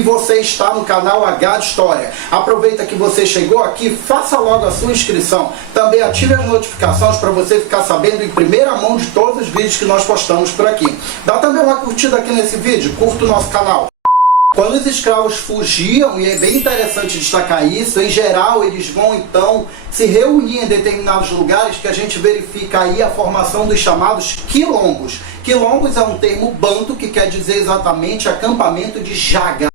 que você está no canal H de História. Aproveita que você chegou aqui, faça logo a sua inscrição. Também ative as notificações para você ficar sabendo em primeira mão de todos os vídeos que nós postamos por aqui. Dá também uma curtida aqui nesse vídeo, curta o nosso canal. Quando os escravos fugiam, e é bem interessante destacar isso, em geral eles vão então se reunir em determinados lugares que a gente verifica aí a formação dos chamados quilombos. Quilombos é um termo banto que quer dizer exatamente acampamento de jaga.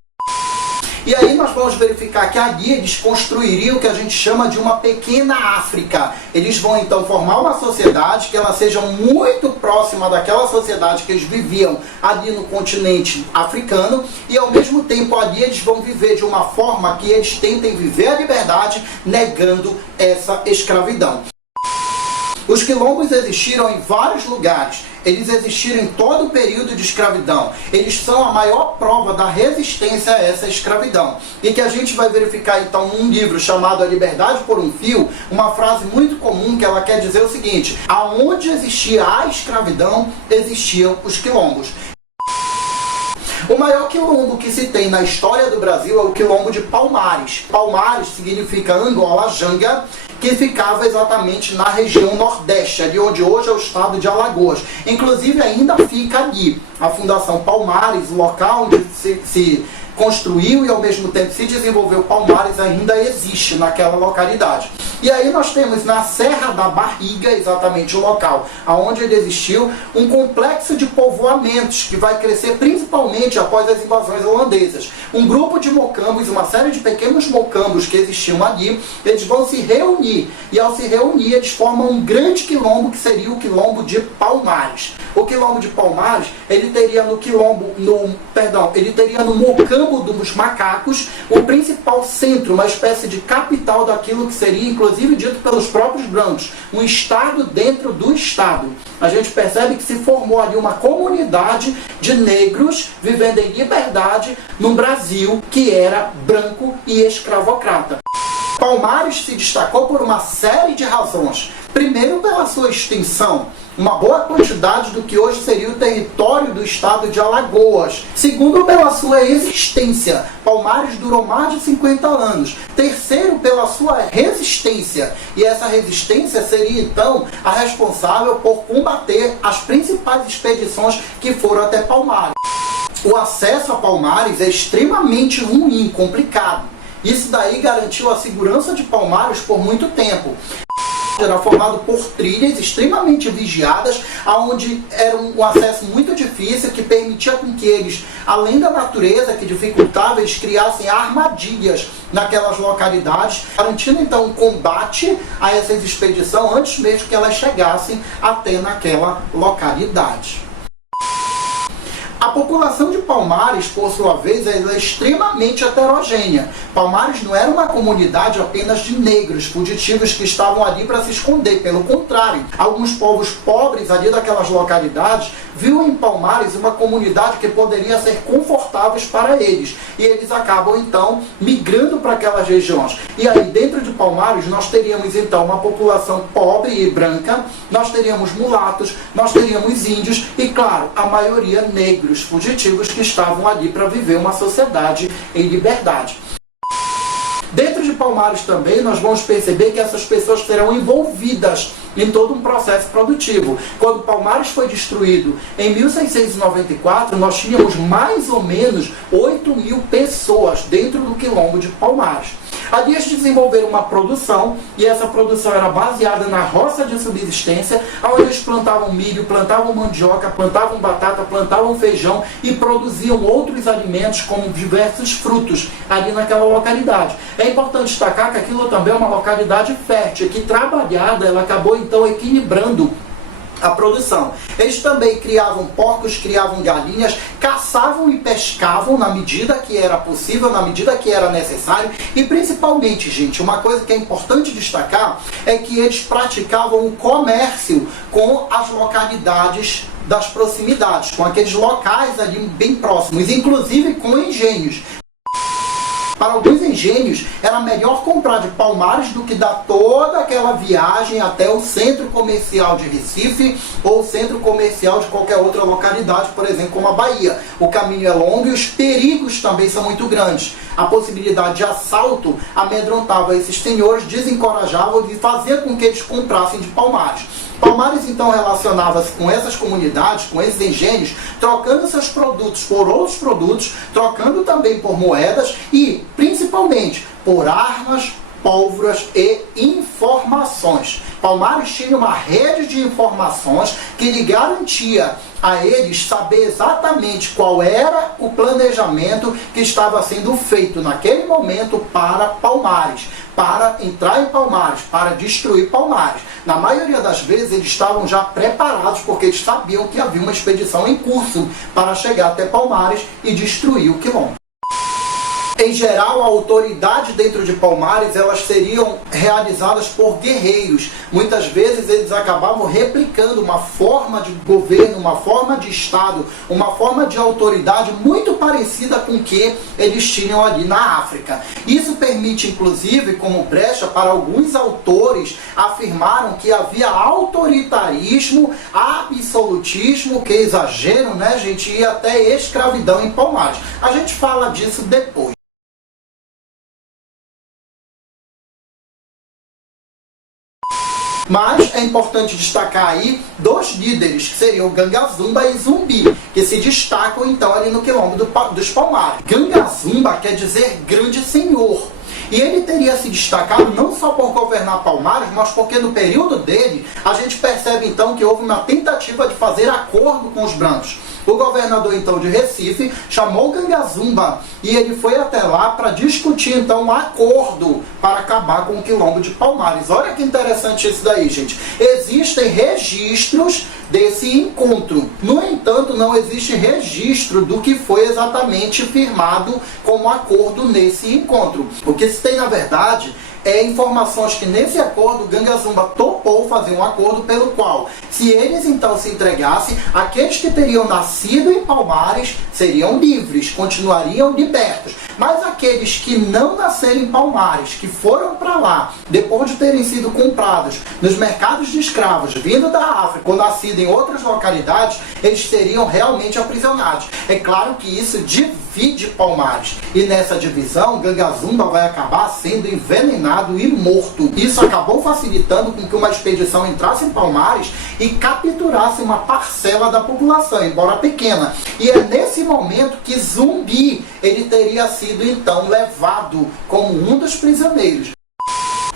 E aí nós vamos verificar que ali eles construiriam o que a gente chama de uma pequena África. Eles vão então formar uma sociedade que ela seja muito próxima daquela sociedade que eles viviam ali no continente africano, e ao mesmo tempo ali eles vão viver de uma forma que eles tentem viver a liberdade, negando essa escravidão. Os quilombos existiram em vários lugares, eles existiram em todo o período de escravidão. Eles são a maior prova da resistência a essa escravidão. E que a gente vai verificar então num livro chamado A Liberdade por um Fio, uma frase muito comum que ela quer dizer o seguinte: aonde existia a escravidão, existiam os quilombos. O maior quilombo que se tem na história do Brasil é o quilombo de Palmares. Palmares significa Angola, Janga, que ficava exatamente na região nordeste, ali onde hoje é o estado de Alagoas. Inclusive ainda fica ali a Fundação Palmares, o local onde se construiu e ao mesmo tempo se desenvolveu Palmares, ainda existe naquela localidade. E aí nós temos na Serra da Barriga, exatamente o local onde ele existiu, um complexo de povoamentos que vai crescer principalmente após as invasões holandesas. Um grupo de mocambos, uma série de pequenos mocambos que existiam ali, eles vão se reunir, e ao se reunir eles formam um grande quilombo que seria o quilombo de Palmares. O quilombo de Palmares, ele teria no mocambo dos macacos o principal centro, uma espécie de capital daquilo que seria inclusive dito pelos próprios brancos, um estado dentro do estado. A gente percebe que se formou ali uma comunidade de negros vivendo em liberdade num Brasil que era branco e escravocrata. Palmares se destacou por uma série de razões. Primeiro, pela sua extensão, uma boa quantidade do que hoje seria o território do estado de Alagoas. Segundo, pela sua existência. Palmares durou mais de 50 anos. Terceiro, pela sua resistência. E essa resistência seria então a responsável por combater as principais expedições que foram até Palmares. O acesso a Palmares é extremamente ruim, complicado. Isso daí garantiu a segurança de Palmares por muito tempo. Era formado por trilhas extremamente vigiadas, onde era um acesso muito difícil, que permitia com que eles, além da natureza que dificultava, eles criassem armadilhas naquelas localidades, garantindo então um combate a essas expedições antes mesmo que elas chegassem até naquela localidade. A população de Palmares, por sua vez, é extremamente heterogênea. Palmares não era uma comunidade apenas de negros fugitivos que estavam ali para se esconder. Pelo contrário, alguns povos pobres ali daquelas localidades viam em Palmares uma comunidade que poderia ser confortável para eles. E eles acabam, então, migrando para aquelas regiões. E aí, dentro de Palmares, nós teríamos, então, uma população pobre e branca, nós teríamos mulatos, nós teríamos índios e, claro, a maioria negros fugitivos que estavam ali para viver uma sociedade em liberdade. Dentro de Palmares também nós vamos perceber que essas pessoas serão envolvidas em todo um processo produtivo. Quando Palmares foi destruído em 1694, nós tínhamos mais ou menos 8.000 pessoas dentro do quilombo de Palmares. Ali eles desenvolveram uma produção, e essa produção era baseada na roça de subsistência, onde eles plantavam milho, plantavam mandioca, plantavam batata, plantavam feijão e produziam outros alimentos como diversos frutos ali naquela localidade. É importante destacar que aquilo também é uma localidade fértil, que trabalhada ela acabou então equilibrando a produção. Eles também criavam porcos, criavam galinhas, caçavam e pescavam na medida que era possível, na medida que era necessário, e principalmente, gente, uma coisa que é importante destacar é que eles praticavam o comércio com as localidades das proximidades, com aqueles locais ali bem próximos, inclusive com engenhos. Para alguns engenhos, era melhor comprar de Palmares do que dar toda aquela viagem até o centro comercial de Recife ou o centro comercial de qualquer outra localidade, por exemplo, como a Bahia. O caminho é longo e os perigos também são muito grandes. A possibilidade de assalto amedrontava esses senhores, desencorajava e fazia com que eles comprassem de Palmares. Palmares então relacionava-se com essas comunidades, com esses engenhos, trocando seus produtos por outros produtos, trocando também por moedas e, principalmente, por armas, pólvoras e informações. Palmares tinha uma rede de informações que lhe garantia a eles saber exatamente qual era o planejamento que estava sendo feito naquele momento para Palmares, para entrar em Palmares, para destruir Palmares. Na maioria das vezes eles estavam já preparados porque eles sabiam que havia uma expedição em curso para chegar até Palmares e destruir o quilombo. Em geral, a autoridade dentro de Palmares, elas seriam realizadas por guerreiros. Muitas vezes eles acabavam replicando uma forma de governo, uma forma de Estado, uma forma de autoridade muito parecida com o que eles tinham ali na África. Isso permite, inclusive, como brecha para alguns autores afirmaram que havia autoritarismo, absolutismo, que exagero, né, gente, e até escravidão em Palmares. A gente fala disso depois. Mas é importante destacar aí dois líderes, que seriam Gangazumba e Zumbi, que se destacam então ali no quilombo dos Palmares. Gangazumba quer dizer grande senhor. E ele teria se destacado não só por governar Palmares, mas porque no período dele, a gente percebe então que houve uma tentativa de fazer acordo com os brancos. O governador então de Recife chamou Gangazumba e ele foi até lá para discutir então um acordo para acabar com o quilombo de Palmares. Olha que interessante isso daí, gente. Existem registros desse encontro. No entanto, não existe registro do que foi exatamente firmado como acordo nesse encontro. O que se tem, na verdade, informações que nesse acordo Gangazumba topou fazer um acordo pelo qual, se eles então se entregassem, aqueles que teriam nascido em Palmares seriam livres, continuariam libertos. Mas aqueles que não nasceram em Palmares, que foram para lá, depois de terem sido comprados nos mercados de escravos, vindo da África, ou nascidos em outras localidades, eles seriam realmente aprisionados. É claro que isso divide Palmares. E nessa divisão, Gangazumba vai acabar sendo envenenado e morto. Isso acabou facilitando com que uma expedição entrasse em Palmares e capturasse uma parcela da população, embora pequena. E é nesse momento que Zumbi ele teria sido então levado como um dos prisioneiros.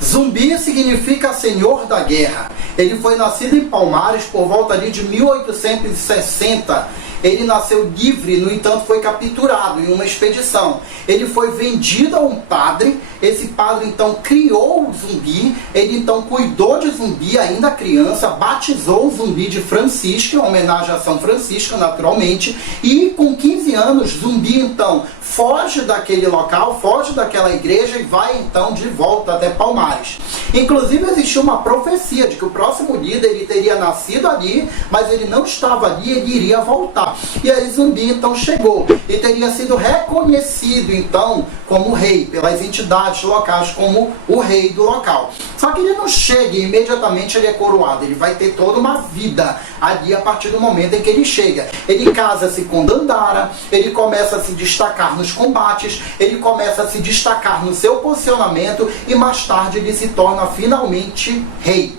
Zumbi significa Senhor da Guerra. Ele foi nascido em Palmares por volta ali de 1860. Ele nasceu livre, no entanto foi capturado em uma expedição. Ele foi vendido a um padre, esse padre então criou o Zumbi, ele então cuidou de Zumbi ainda criança, batizou o Zumbi de Francisco, em homenagem a São Francisco naturalmente, e com 15 anos Zumbi então foge daquele local, foge daquela igreja e vai então de volta até Palmares. Inclusive existiu uma profecia de que o próximo líder ele teria nascido ali, mas ele não estava ali, ele iria voltar. E aí Zumbi então chegou e teria sido reconhecido então como rei, pelas entidades locais como o rei do local. Só que ele não chega e imediatamente ele é coroado, ele vai ter toda uma vida ali a partir do momento em que ele chega. Ele casa-se com Dandara, ele começa a se destacar nos combates, ele começa a se destacar no seu posicionamento e mais tarde ele se torna finalmente rei.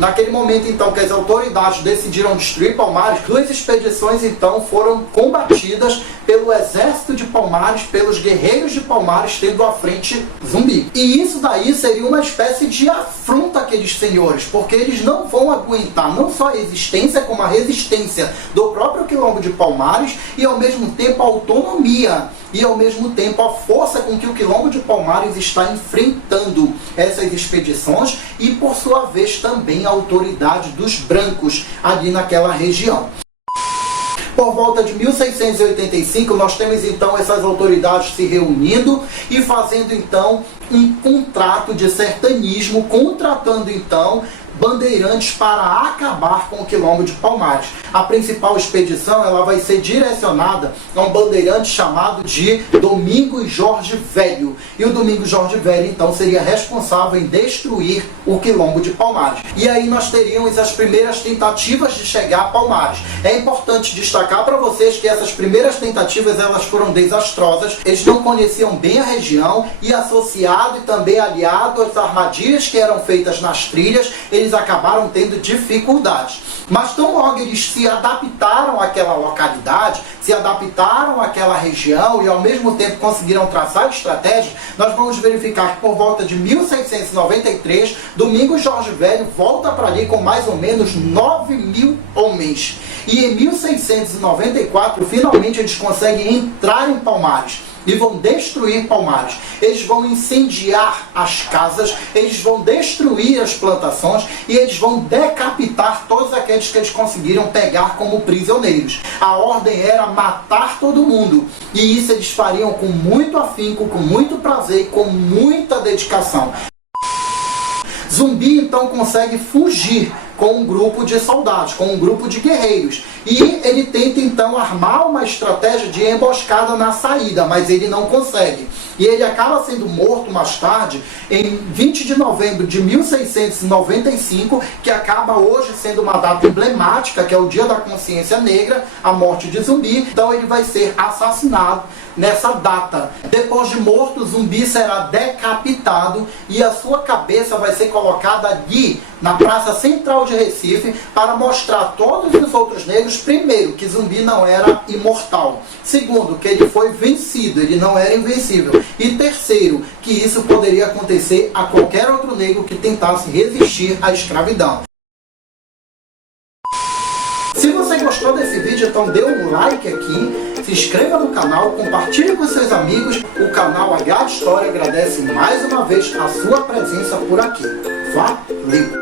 Naquele momento, então, que as autoridades decidiram destruir Palmares, duas expedições, então, foram combatidas pelo exército de Palmares, pelos guerreiros de Palmares, tendo à frente Zumbi. E isso daí seria uma espécie de afronta àqueles senhores, porque eles não vão aguentar não só a existência, como a resistência do próprio quilombo de Palmares e, ao mesmo tempo, a autonomia e, ao mesmo tempo, a força com que o quilombo de Palmares está enfrentando essas expedições e, por sua vez, também a autoridade dos brancos ali naquela região. Por volta de 1685, nós temos então essas autoridades se reunindo e fazendo então um contrato de sertanismo, contratando então bandeirantes para acabar com o Quilombo de Palmares. A principal expedição ela vai ser direcionada a um bandeirante chamado de Domingos Jorge Velho. E o Domingos Jorge Velho, então, seria responsável em destruir o Quilombo de Palmares. E aí nós teríamos as primeiras tentativas de chegar a Palmares. É importante destacar para vocês que essas primeiras tentativas elas foram desastrosas. Eles não conheciam bem a região e associado e também aliado às armadilhas que eram feitas nas trilhas, eles acabaram tendo dificuldades. Mas tão logo eles se adaptaram àquela localidade, se adaptaram àquela região e ao mesmo tempo conseguiram traçar estratégias, nós vamos verificar que por volta de 1693, Domingos Jorge Velho volta para ali com mais ou menos 9.000 homens. E em 1694, finalmente eles conseguem entrar em Palmares e vão destruir Palmares. Eles vão incendiar as casas, eles vão destruir as plantações e eles vão decapitar todos aqueles que eles conseguiram pegar como prisioneiros. A ordem era matar todo mundo e isso eles fariam com muito afinco, com muito prazer e com muita dedicação. Zumbi então consegue fugir com um grupo de soldados, com um grupo de guerreiros. E ele tenta então armar uma estratégia de emboscada na saída, mas ele não consegue. E ele acaba sendo morto mais tarde, em 20 de novembro de 1695, que acaba hoje sendo uma data emblemática, que é o Dia da Consciência Negra, a morte de Zumbi. Então ele vai ser assassinado nessa data. Depois de morto, Zumbi será decapitado e a sua cabeça vai ser colocada ali, na Praça Central de Recife, para mostrar a todos os outros negros, primeiro, que Zumbi não era imortal. Segundo, que ele foi vencido, ele não era invencível. E terceiro, que isso poderia acontecer a qualquer outro negro que tentasse resistir à escravidão. Se você gostou desse vídeo, então dê um like aqui, se inscreva no canal, compartilhe com seus amigos. O canal H de História agradece mais uma vez a sua presença por aqui. Valeu!